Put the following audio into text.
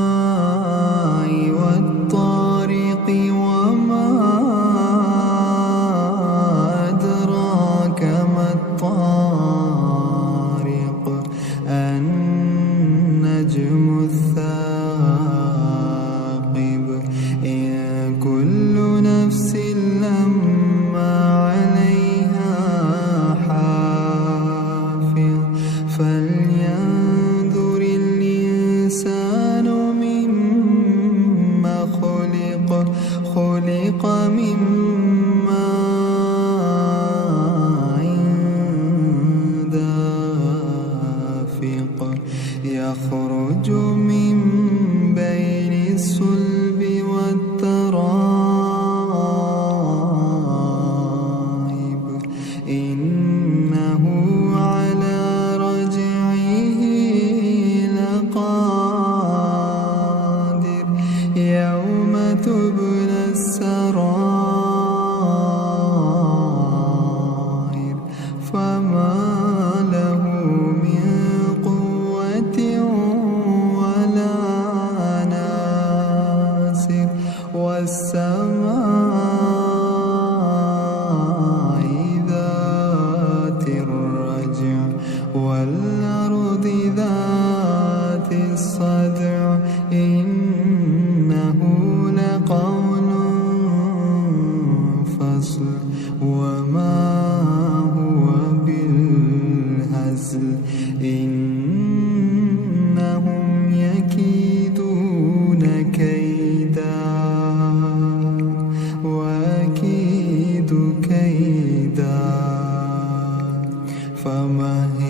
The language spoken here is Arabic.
والسماء والطارق وما أدراك ما الطارق النجم الثاقب إن كل نفس لما عليها حافظ فلينظر الإنسان مما خلق من ماء دافق يخرج من بين الصلب والترائب إنه على رجعه لقادر يوم تبلى السرائر فما له من قوة ولا ناصر والسماء ذات الرجع والأرض ذات الصدع إنه لقول فصل وما هو بالهزل إنهم يكيدون كيدا وأكيد كيدا فمهل